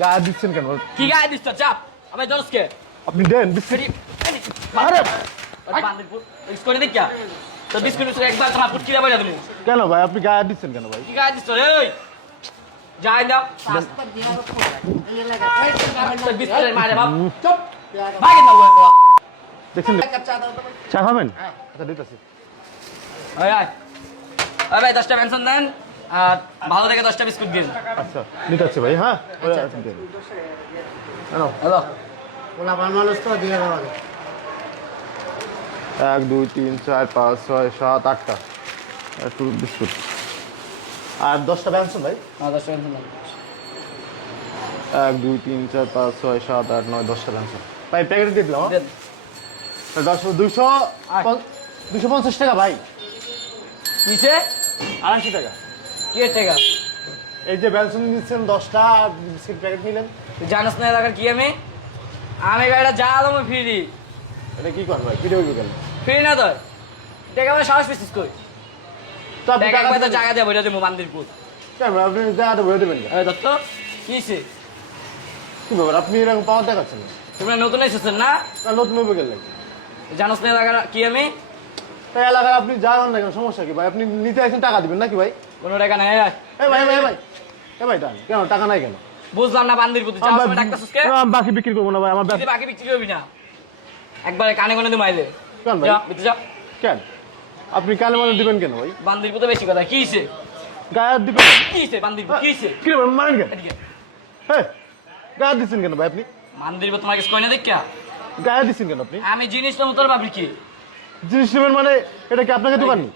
গায়ে দিচ্ছেন কেন? কি গায়ে দিচ্ছ? চাপ আমি দরজকে আপনি দেন বিস্কিট। আরে বান্দিরপুর স্কোরে দেখ তো বিস্কুট একবার তোমার ফুটকি দেবে না তুমি কেন ভাই আপনি গায়ে দিচ্ছেন কেন ভাই? কি গায়ে দিচ্ছ রে? যাই না বিস্কুটের মারে বাপ চুপ ভাগে না ওই তো দেখছেন চা খাবেন? আচ্ছা দিতেছি। ওই আয় ওই ভাই 10টা পেনশন দেন আর ভালো থেকে 10টা বিস্কুট দিন। আচ্ছা দিতেছি ভাই। হ্যাঁ দেন। হ্যালো হ্যালো ওলা মানুষ তো দিয়ে দেওয়া হবে। 1 2 3 4 5 6 7 8টা একটু বিস্কুট আর 10টা পেনশন ভাই। হ্যাঁ 10টা পেনশন দেন। 1 2 3 4 5 6 7 8 9 10টা পেনশন ভাই প্যাকেট দিয়ে দিলাম। দেন 250 টাকা ভাই। কিসে 280 টাকা। কি এর টাকা? এই যে পেনশন দিচ্ছেন 10টা বিস্কিট প্যাকেট নিলেন। তুই জানাস না এলাকার কি আমি গাড়িটা যা আলো ফ্রি দিই। এটা কি করবে ভাই? ভিডিও গেল ফ্রি না তো টাকা মানে সাহস পেয়েছিস কই? তো আপনি টাকা টাকা পয়সা দেবেন। জায়গা দিয়ে বইটা দেবো বান্দিরপুর। কেন আপনি জায়গাটা বলে দেবেন কেন? এই দত্ত কিসে কি ব্যাপার আপনি এরকম পাওয়ার দেখাচ্ছেন না? তোমরা নতুন এসেছেন না? না নতুন হবে গেলেন জানোস না এলাকার কি আমি তাই এলাকায় আপনি যাবেন না কেন? সমস্যা কি ভাই? আপনি নিতে আসেন টাকা দিবেন নাকি ভাই? কোনো টাকা নাই। এই ভাই ভাই ভাই এই ভাই টান কেন টাকা নাই কেন? বুঝলাম না বান্দিরপুর তুই যাওয়ার সময় ডাক্তার সুস্কে আমি বাকি বিক্রি করবো না ভাই আমার তুই বাকি বিক্রি করবি না একবারে কানে কানে তুমি আইলে কেন ভাই? যা বিতে যা কেন আপনি কালে মানে দিবেন কেন ভাই? বান্দিরপুর তো বেশি কথা কিসে গায়ে দিবেন কিসে বান্দিরপুর কিসে কি রে মারেন কেন? এদিকে হ্যাঁ গায়ে দিচ্ছেন কেন ভাই আপনি? বান্দিরপুর তোমাকে কই না দেখা গায়ে দিচ্ছেন কেন আপনি? আমি জিনিস তো তোর ভাবি কি জিনিস নেবেন মানে এটা কি আপনাকে দোকান নি?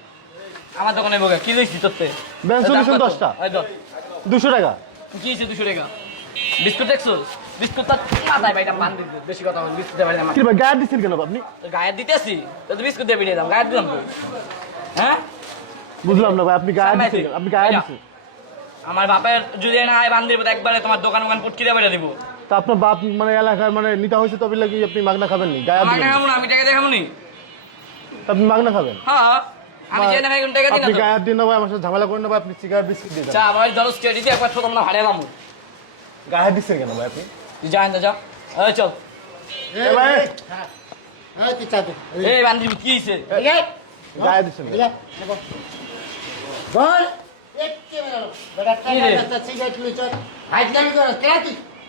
আমার দোকানে বগে কি দিছিস তোরতে বেনসন দিচ্ছেন 10টা এই ধর 200 টাকা। কি হইছে 200 টাকা বিস্কুট দেখছো বিস্কুট তো মাথায় ভাইটা বান্দিরপুর বেশি কথা বল বিস্কুট দেবে না কি ভাই গায়ে দিচ্ছেন কেন আপনি? গায়ে দিতেছি তো বিস্কুট দেবে নিয়ে দাম গায়ে দিলাম তো হ্যাঁ বুঝলাম না ভাই আপনি গায়ে সামনে দিচ্ছেন দিই। আপনি গায়ে এই যা। দিচ্ছেন আমার বাপের যদি না আয় বান্দিরপুর একবারে তোমার দোকান পুটকি দেবে দিব তা আপনার বাপ মানে এলাকার মানে নিতে হয়েছে তবে লাগি আপনি মাগনা খাবেন নি গায়ে আমার দিবেন টাকা আমি টাকা দেখাবো নি আপনি মাগনা খাবেন? হ্যাঁ আমি যে না ভাই টাকা দিই না আপনি তো। গায়ে দিন না ভাই আমার সাথে ঝামেলা করেন না ভাই আপনি সিগারেট বিস্কিট দিয়ে দেন। চা আমার দরজ কেটে দিয়ে একবার ছোট না হারিয়ে দাম গায়ে দিচ্ছেন কেন ভাই আপনি? তুই যা না যা এই চল এ ভাই হ্যাঁ তুই চা দে এই বান্দিরপুর কি হইছে গায়ে দিচ্ছেন কেন? বল একে বেরো বেটা কি রে? টাকা সিগারেট লুই চল হাইট গামি করস কেন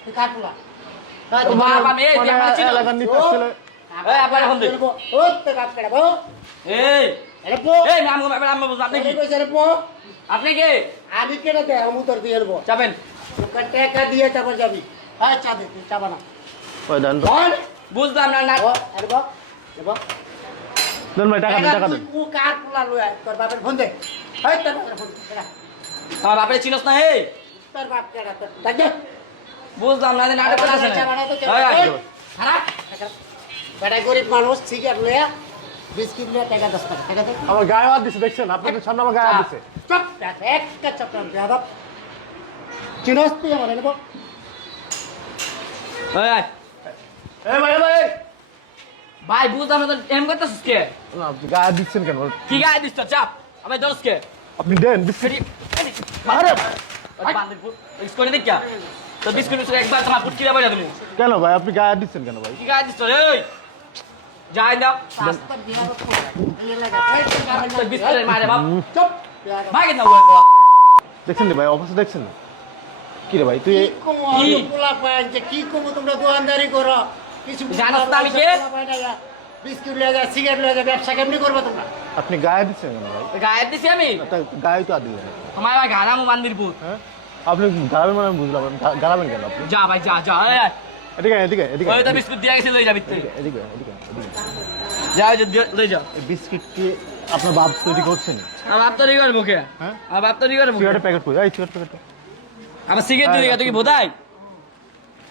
তুই কাটলা ও বাপ আমি এই মানে দেখা ছিল এলাকার নিতে আসছিল এই আপনার এখন দেখ ও তো কাট কাটা বল এই আরে পো এই নাম আমি বুঝলাম আপনি কি এই কইছে রে পো আপনি কে আমি কেটে দে আমি তোর দিয়ে দেবো যাবেন তোকে টাকা দিয়ে তারপর যাবি হ্যাঁ চা দে তুই চা বানা ওই দেন বল বুঝলাম না না ও আরে বল দেবো দেন ভাই টাকা দেন টাকা দেন। তুই কার পোলা লই আয় তোর বাপের ফোন দে এই তোর বাপের ফোন দে আমার বাপের চিনস না এই তোর বাপ কেডা তোর ডাক দে বুঝলাম না যে নাটক করে আছে চা বানাও তো চা এই এই, খারাপ বেটা গরিব মানুষ সিগারেট লইয়া বিস্কিট লইয়া টাকা 10 টাকা টাকা দে আমার গায়ে হাত দিছে দেখছেন আপনাদের সামনে আমার গায়ে হাত দিছে। চপ একটা চপটাম বেয়াদব চিনস তুই আমার নেবো এই এ ভাই ভাই ভাই বুঝলাম না তো এম করতেছিস কে না, আপনি গায়ে দিচ্ছেন কেন? কি গায়ে দিচ্ছ চাপ আমি দরজকে আপনি দেন বিস্কিট। আরে বান্দিরপুর স্কোরে দেখ তো বিস্কুট একবার তোমার ফুটকি দেবে না তুমি কেন ভাই আপনি গায়ে দিচ্ছেন কেন ভাই? কি গায়ে দিচ্ছ রে যাই না রাস্তা দিয়া এই লাগা এই তোর বিস্কুটের মারে বাপ চপ ভাগে না ওই পোলা দেখছেন রে ভাই অবস্থা দেখছেন না? কি রে ভাই তুই কি কমো পোলা পায় যে কি কমো তোমরা দোকানদারি করো কিছু জানোস না আমি কে? বিস্কুট লয়ে যা সিগারেট লয়ে যা ব্যবসা কেমনি করবে তোমরা আপনি গায়ে দিচ্ছেন কেন ভাই? গায়ে দিছি আমি তা গায়ে তো আর দিলেন না। তোমার গালামো বান্দিরপুর হ্যাঁ আপনি গালাবেন মানে আমি বুঝলাম গালাবেন কেন আপনি? যা ভাই যা যা এদিকে এদিকে এদিকে ওই তো বিস্কুট দিয়ে গেছে লই যাবি তুই এদিকে এদিকে এদিকে যা লই যা এই বিস্কিট কি আপনার বাপ তৈরি করছেন? আমার বাপ তো রি করে মুখে হ্যাঁ আমার বাপ তো রি করে মুখে সিগারেটের প্যাকেট কই? এই সিগারেট প্যাকেট আমার সিগারেট দিয়ে তুই কি বোধাই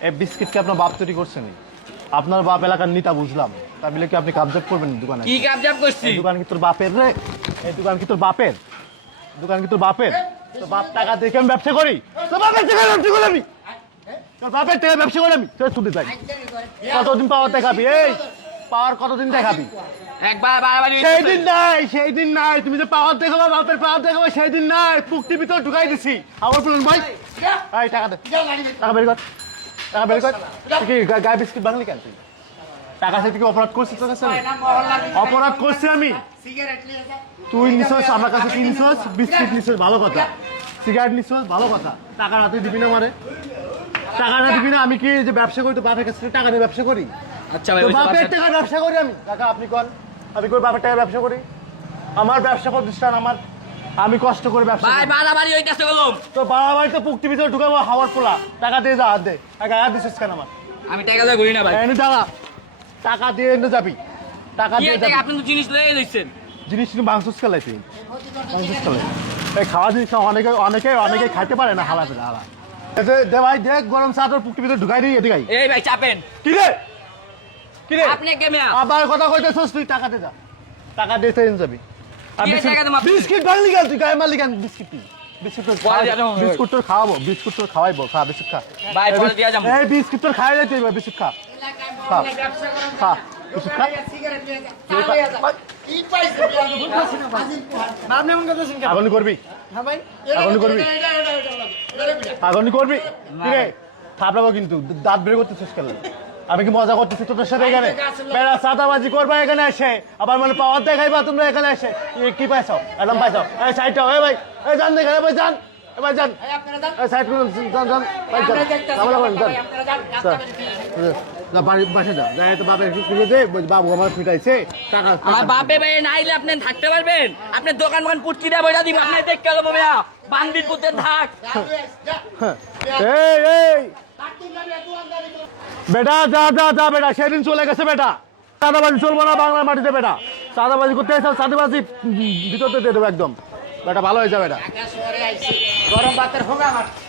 এই বিস্কিট কি আপনার বাপ তৈরি করছেন? আপনার বাপ এলাকার নিতা বুঝলাম তা বলে কি আপনি কাবজাব করবেন দোকানে? কি কাবজাব করছি এই দোকান কি তোর বাপের রে? এই দোকান কি তোর বাপের? দোকান কি তোর বাপের? তোর বাপ টাকা দেখে আমি ব্যবসা করি? তোর বাপের টাকা ব্যবসা করি আমি? তোর বাপের টাকা ব্যবসা করি আমি? তোর শুনতে চাই কতদিন পাওয়ার দেখাবি? এই পাওয়ার কতদিন দেখাবি? একবার বারবার সেই দিন নাই তুমি যে পাওয়ার দেখাবো বাপের পাওয়ার দেখাবো সেই দিন নাই পুকটি ভিতর ঢুকাই দিছি আমার বলুন ভাই এই টাকা দে টাকা বের কর টাকা বের কর তুই কি গায়ে বিস্কিট বাংলি কেন তুই টাকা চাইতে কি অপরাধ করছিস তোর কাছে আমি? অপরাধ করছি আমি সিগারেট নিয়ে যা তুই নিছস আমার কাছে কি নিছস বিস্কিট নিছস ভালো কথা সিগারেট নিছস ভালো কথা টাকা রাতে দিবি না আমারে টাকা না দিবি না আমি কি যে ব্যবসা করি তো বাপের কাছে থেকে টাকা নিয়ে ব্যবসা করি আচ্ছা ভাই তো ওই যে বাপের বাচ্চা- টাকা ব্যবসা করি আমি কাকা আপনি কোন আমি করে বাপের টাকা ব্যবসা করি আমার ব্যবসা প্রতিষ্ঠান আমার আমি কষ্ট করে ব্যবসা ভাই করি। বাড়াবাড়ি হইতাছে গলম তো বাবা বাড়িতে পুক্তি ভিতরে ঢুকাবো হাওয়ার পোলা টাকা দিয়ে যা হাত দে টাকা হাত দিছিস কেন আমার আমি টাকা দিয়ে ঘুরি না ভাই এনে টাকা টাকা দিয়ে এনে যাবি টাকা কি দিয়ে টাকা যাবি আপনি তো জিনিস লয়ে লইছেন জিনিস কিন্তু মাংসুস খেলাই তুই মাংসুস খেলাই এই খাওয়া জিনিস অনেকে খাইতে পারে না হালা ফেলা হালা দে ভাই দেখ গরম চা তোর পুক্তি ভিতরে ঢুকাই দিই এদিকে এই ভাই চাপেন কি রে কি রে আপনি কে মিয়া আবার কথা কইতেছস তুই টাকা দে যা টাকা দিয়ে তো এনে যাবি আর কি টাকা দেবো আপনি? বিস্কিট বাংলি গেল তুই গায়ে মারলি কেন বিস্কিট তুই বিস্কুট তোর পরে দিয়া যাবো। বিস্কুট তোর খাওয়াবো বিস্কুট তোর খাওয়াইবো খা বিস্কুট খা ভাই, পরে দিয়া যাবো। এই বিস্কুট তোর খাওয়াই দিতে হবে বিস্কুট খা এলাকায় হ্যাঁ। মহল্লায় ব্যবসা করেন খা না। বিস্কুট খা সিগারেট নিয়ে যা চা নিয়ে যা কি পাইছে হাজির পোহার আপনি এমন কথা শুনছেন আগুন করবি হ্যাঁ ভাই আগুন করবি এটা আগুন করবি কি রে থাপড়াবো কিন্তু দাঁত বের করতেছিস কেন আমি কি মজা করতেছি তোদের সাথে এখানে বেড়া চাঁদাবাজি করবা এখানে এসে আবার মানে পাওয়ার দেখাইবা তোমরা এখানে এসে কি পাইছো একদম পাইছো এই সাইডটা এই ভাই এই যান দেখে ভাই যান এবার যান আপনারা যান এই সাইড করুন যান যান ভাই যান আমরা দেখতেছি ঝামেলা করেন যান আপনারা যান রাস্তা বের দিয়ে যা বাড়ি বাসে যা যাই তো বাপের কিনে দে বাবু আমার পিটাইছে টাকা আমার বাপে ভাই না আইলে আপনি থাকতে পারবেন আপনি দোকান পুটকি দিয়ে বইটা দিব আপনি দেখ গেল মিয়া বান্দির পুতে থাক এই এই বেটা যা যা যা বেটা সেদিন চলে গেছে বেটা চাঁদাবাজি চলবো না বাংলার মাটিতে বেটা চাঁদাবাজি করতে এসে চাঁদাবাজি ভিতরতে দিয়ে দেবো একদম বেটা ভালো হয়ে যাবে বেটা ঢাকা শহরে আইছি গরম ভাতের হোগা মারছে